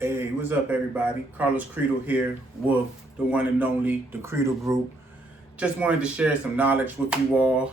Hey, what's up, everybody? Carlos Credle here with the one and only, the Credle Group. Just wanted to share some knowledge with you all.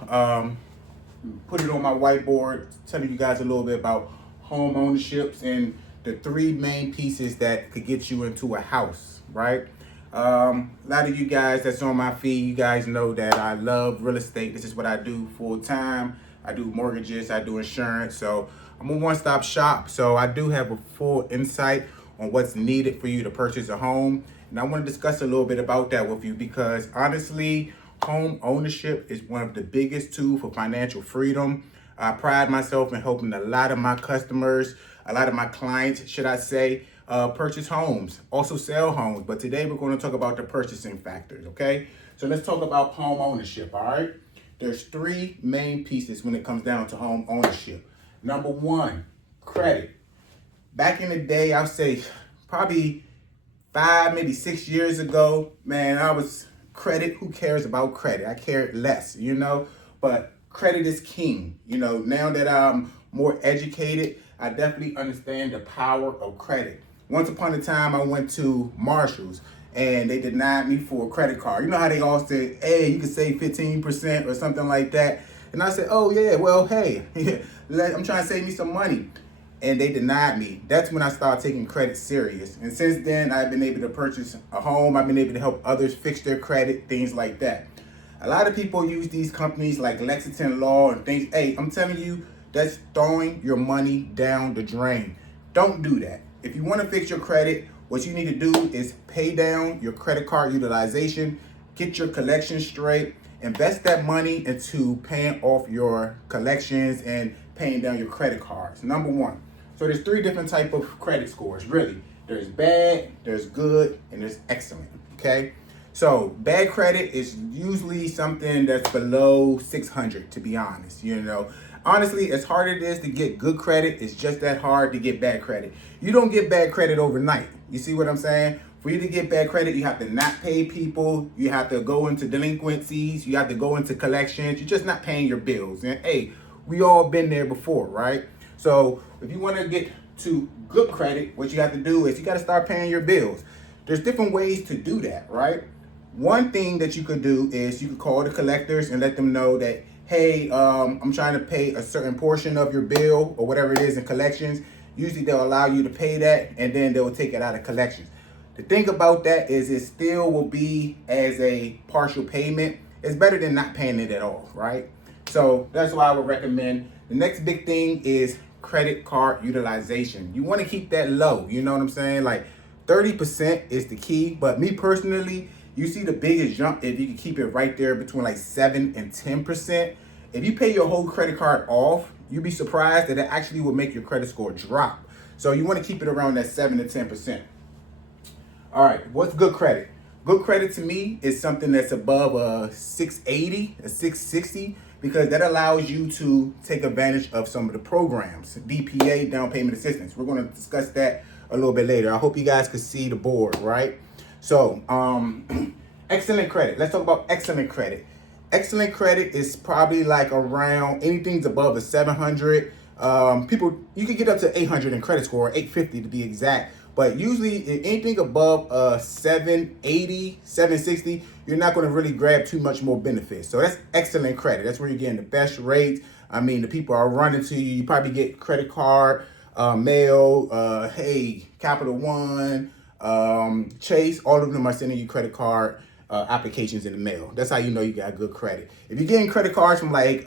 Put it on my whiteboard, telling you guys a little bit about home ownerships and the three main pieces that could get you into a house, right? A lot of you guys that's on my feed, you guys know that I love real estate. This is what I do full time. I do mortgages, I do insurance. So I'm a one-stop shop. So I do have a full insight on what's needed for you to purchase a home. And I want to discuss a little bit about that with you because honestly, home ownership is one of the biggest tools for financial freedom. I pride myself in helping a lot of my customers, a lot of my clients, should I say, purchase homes, also sell homes. But today we're going to talk about the purchasing factors, okay? So let's talk about home ownership, all right? There's three main pieces when it comes down to home ownership. Number one, credit. Back in the day, I'll say probably 5, maybe 6 years ago, man, I was credit. Who cares about credit? I cared less, but credit is king. Now that I'm more educated, I definitely understand the power of credit. Once upon a time, I went to Marshall's and they denied me for a credit card. You know how they all say, hey, you can save 15% or something like that. And I said, oh yeah, well, hey, I'm trying to save me some money. And they denied me. That's when I started taking credit serious. And since then, I've been able to purchase a home. I've been able to help others fix their credit, things like that. A lot of people use these companies like Lexington Law and things. Hey, I'm telling you, that's throwing your money down the drain. Don't do that. If you want to fix your credit, what you need to do is pay down your credit card utilization, get your collections straight, invest that money into paying off your collections and paying down your credit cards. Number one. So there's three different type of credit scores, really. There's bad, there's good, and there's excellent, okay? So bad credit is usually something that's below 600, to be honest, Honestly, as hard as it is to get good credit, it's just that hard to get bad credit. You don't get bad credit overnight. You see what I'm saying? For you to get bad credit, you have to not pay people. You have to go into delinquencies. You have to go into collections. You're just not paying your bills. And hey, we all been there before, right? So if you want to get to good credit, what you have to do is you got to start paying your bills. There's different ways to do that, right? One thing that you could do is you could call the collectors and let them know that, hey, I'm trying to pay a certain portion of your bill or whatever it is in collections. Usually they'll allow you to pay that and then they'll take it out of collections. The thing about that is it still will be as a partial payment. It's better than not paying it at all, right? So that's why I would recommend. The next big thing is credit card utilization. You want to keep that low. You know what I'm saying? Like 30% is the key. But me personally, you see the biggest jump if you can keep it right there between like 7 and 10%. If you pay your whole credit card off, you'd be surprised that it actually will make your credit score drop. So you want to keep it around that 7 to 10%. All right, what's good credit? Good credit to me is something that's above a 680, a 660, because that allows you to take advantage of some of the programs, DPA, down payment assistance. We're going to discuss that a little bit later. I hope you guys could see the board, right? So, excellent credit. Let's talk about excellent credit. Excellent credit is probably like around anything's above a 700. You can get up to 800 in credit score, 850 to be exact. But usually anything above 780, 760, you're not going to really grab too much more benefits. So that's excellent credit. That's where you're getting the best rates. I mean, the people are running to you. You probably get credit card, mail, hey, Capital One, Chase, all of them are sending you credit card applications in the mail. That's how you know you got good credit. If you're getting credit cards from like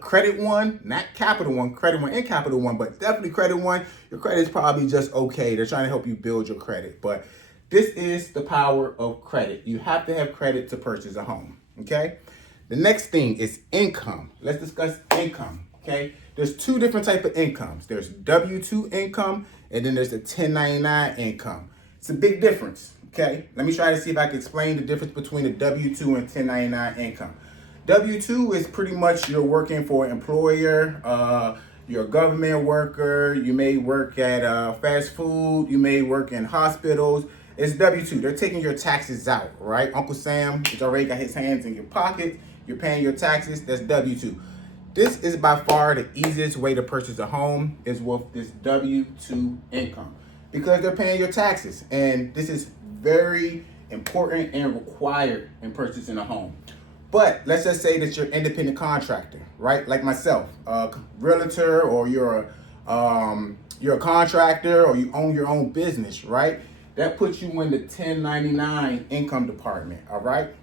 Credit One, not Capital One, Credit One and Capital One, but definitely Credit One, your credit is probably just okay. They're trying to help you build your credit. But this is the power of credit. You have to have credit to purchase a home, okay? The next thing is income. Let's discuss income, okay? There's two different types of incomes. There's W-2 income and then there's the 1099 income. It's a big difference. Okay, let me try to see if I can explain the difference between a W-2 and 1099 income. W-2 is pretty much you're working for an employer, you're a government worker, you may work at fast food, you may work in hospitals. It's W-2. They're taking your taxes out, right? Uncle Sam has already got his hands in your pocket. You're paying your taxes. That's W-2. This is by far the easiest way to purchase a home is with this W-2 income. because they're paying your taxes. And this is very important and required in purchasing a home. But let's just say that you're an independent contractor, right? Like myself, a realtor, or you're a contractor, or you own your own business, right? That puts you in the 1099 income department, all right?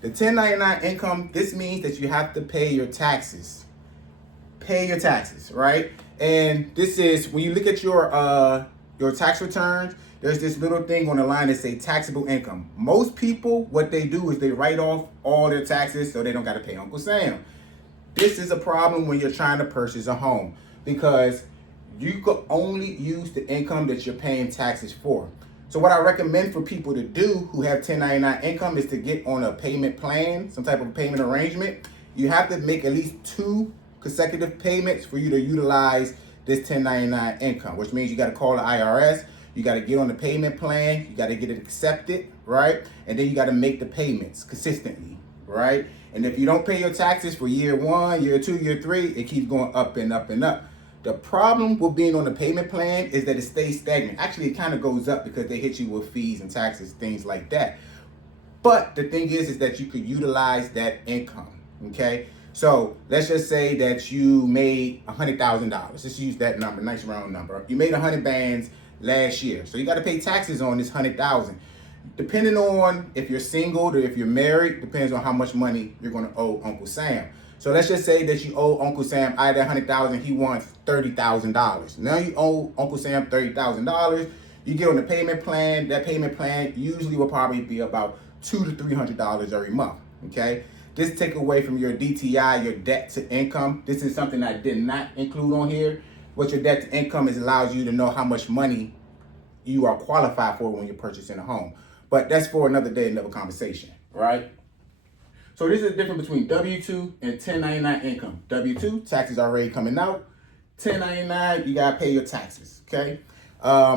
The 1099 income, this means that you have to pay your taxes. Pay your taxes, right? And this is, when you look at your tax returns, there's this little thing on the line that say taxable income. Most people, what they do is they write off all their taxes so they don't got to pay Uncle Sam. This is a problem when you're trying to purchase a home, because you could only use the income that you're paying taxes for. So what I recommend for people to do who have 1099 income is to get on a payment plan, some type of payment arrangement. You have to make at least 2 consecutive payments for you to utilize this 1099 income, which means you got to call the IRS. You got to get on the payment plan. You got to get it accepted, right? And then you got to make the payments consistently, right? And if you don't pay your taxes for year 1, year 2, year 3, it keeps going up and up and up. The problem with being on the payment plan is that it stays stagnant. Actually, it kind of goes up because they hit you with fees and taxes, things like that. But the thing is that you could utilize that income, okay? So let's just say that you made $100,000. Let's use that number, nice round number. You made 100 bands last year. So you got to pay taxes on this 100,000. Depending on if you're single or if you're married, depends on how much money you're going to owe Uncle Sam. So let's just say that you owe Uncle Sam out of that 100,000, he wants $30,000. Now you owe Uncle Sam $30,000. You get on the payment plan. That payment plan usually will probably be about $200 to $300 every month. Okay. This take away from your DTI, your debt to income. This is something I did not include on here. What your debt to income is allows you to know how much money you are qualified for when you're purchasing a home. But that's for another day, another conversation, right? So this is the difference between W-2 and 1099 income. W-2, taxes already coming out. 1099, you gotta pay your taxes, okay?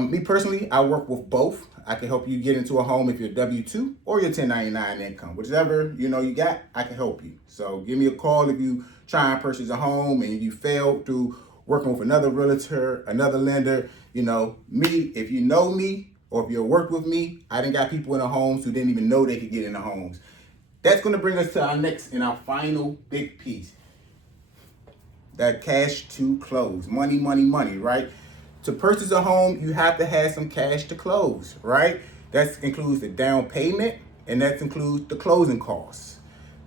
Me personally, I work with both. I can help you get into a home if you're W-2 or your 1099 income. Whichever you got, I can help you. So give me a call if you try and purchase a home and you failed through working with another realtor, another lender. Me, if you know me or if you worked with me, I done got people in the homes who didn't even know they could get in the homes. That's going to bring us to our next and our final big piece. That cash to close. Money, money, money, right? To purchase a home, you have to have some cash to close, right? That includes the down payment, and that includes the closing costs.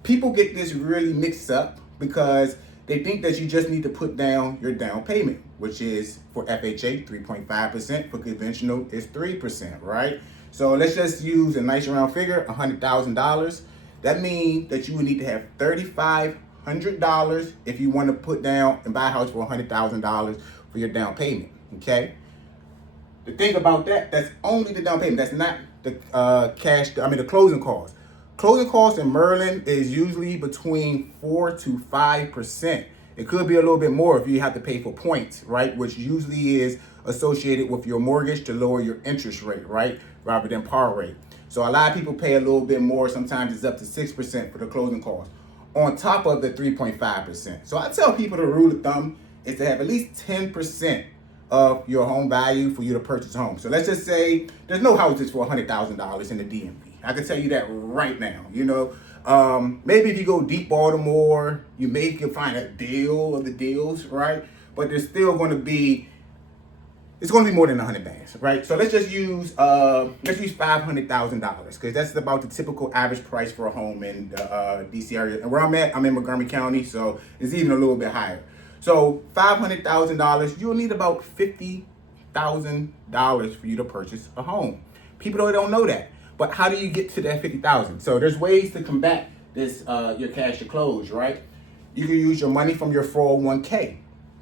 People get this really mixed up because they think that you just need to put down your down payment, which is for FHA 3.5%, for conventional is 3%, right? So let's just use a nice round figure, $100,000. That means that you would need to have $3,500 if you want to put down and buy a house for $100,000 for your down payment, okay? The thing about that, that's only the down payment. That's not the the closing costs. Closing costs in Maryland is usually between 4 to 5%. It could be a little bit more if you have to pay for points, right? Which usually is associated with your mortgage to lower your interest rate, right? Rather than par rate. So a lot of people pay a little bit more. Sometimes it's up to 6% for the closing costs on top of the 3.5%. So I tell people the rule of thumb is to have at least 10% of your home value for you to purchase a home. So let's just say there's no houses for $100,000 in the DMV. I can tell you that right now. Maybe if you go deep Baltimore, you can find a deal of the deals, right? But there's still going to be, it's going to be more than 100 bands, right? So let's just use $500,000 because that's about the typical average price for a home in the DC area. And where I'm at, I'm in Montgomery County, so it's even a little bit higher. So $500,000, you'll need about $50,000 for you to purchase a home. People don't know that. But how do you get to that $50,000? So there's ways to combat this, your cash to close, right? You can use your money from your 401k.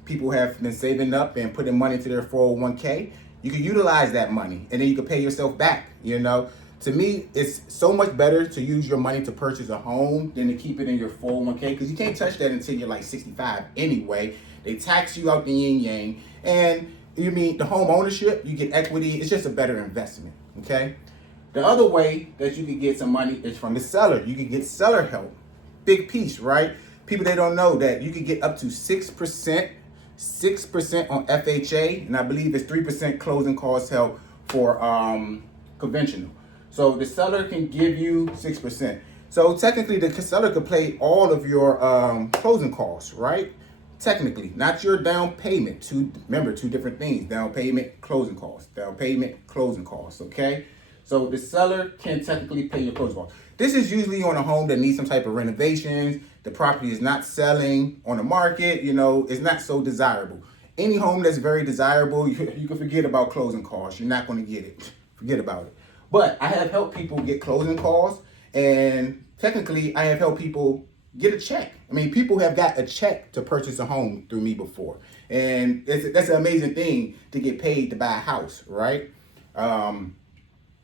People have been saving up and putting money into their 401k. You can utilize that money and then you can pay yourself back, To me, it's so much better to use your money to purchase a home than to keep it in your 401k because you can't touch that until you're like 65 anyway. They tax you out the yin yang. And the home ownership, you get equity. It's just a better investment, okay? The other way that you can get some money is from the seller. You can get seller help. Big piece, right? People, they don't know that you can get up to 6% 6% on FHA, and I believe it's 3% closing cost help for conventional. So the seller can give you 6%. So technically, the seller could pay all of your closing costs, right? Technically, not your down payment. Remember, two different things: down payment, closing costs. Down payment, closing costs. Okay. So the seller can technically pay your closing costs. This is usually on a home that needs some type of renovations. The property is not selling on the market. You know, it's not so desirable. Any home that's very desirable, you can forget about closing costs. You're not going to get it. Forget about it. But I have helped people get closing costs, and technically, I have helped people get a check. I mean, people have got a check to purchase a home through me before, and that's an amazing thing to get paid to buy a house, right?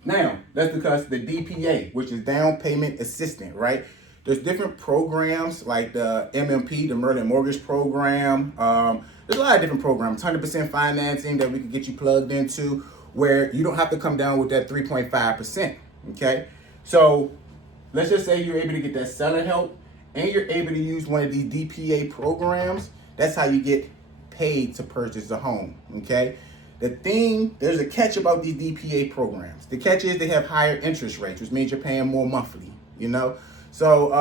Now, that's because the DPA, which is down payment assistant, right? There's different programs like the MMP, the Merlin Mortgage Program. There's a lot of different programs, 100% financing that we can get you plugged into, where you don't have to come down with that 3.5%, okay? So let's just say you're able to get that seller help and you're able to use one of these DPA programs. That's how you get paid to purchase a home, okay? There's a catch about these DPA programs. The catch is they have higher interest rates, which means you're paying more monthly, you know? So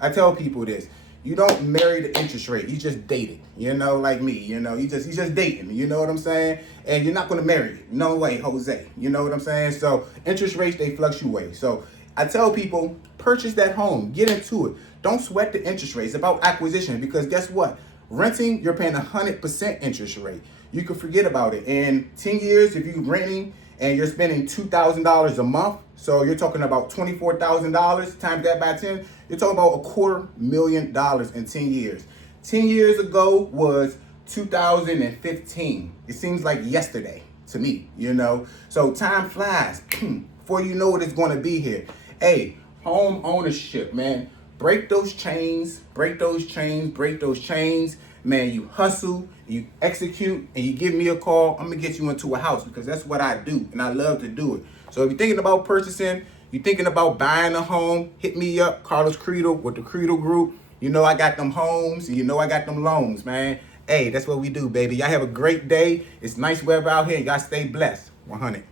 I tell people this, you don't marry the interest rate, you just date it, you know, like me, you know, you just dating, you know what I'm saying? And you're not gonna marry it, no way, Jose, you know what I'm saying? So interest rates, they fluctuate. So I tell people, purchase that home, get into it. Don't sweat the interest rates. It's about acquisition, because guess what? Renting, you're paying 100% interest rate. You can forget about it. In 10 years, if you're renting and you're spending $2,000 a month, so you're talking about $24,000, times that by 10, you're talking about $250,000 in 10 years. 10 years ago was 2015. It seems like yesterday to me, you know? So time flies. Before you know what it's going to be here. Hey, home ownership, man. Break those chains, break those chains, break those chains. Man, you hustle, you execute, and you give me a call. I'm going to get you into a house, because that's what I do, and I love to do it. So if you're thinking about purchasing, you're thinking about buying a home, hit me up, Carlos Credle with the Credle Group. You know I got them homes, and you know I got them loans, man. Hey, that's what we do, baby. Y'all have a great day. It's nice weather out here, and y'all stay blessed. 100.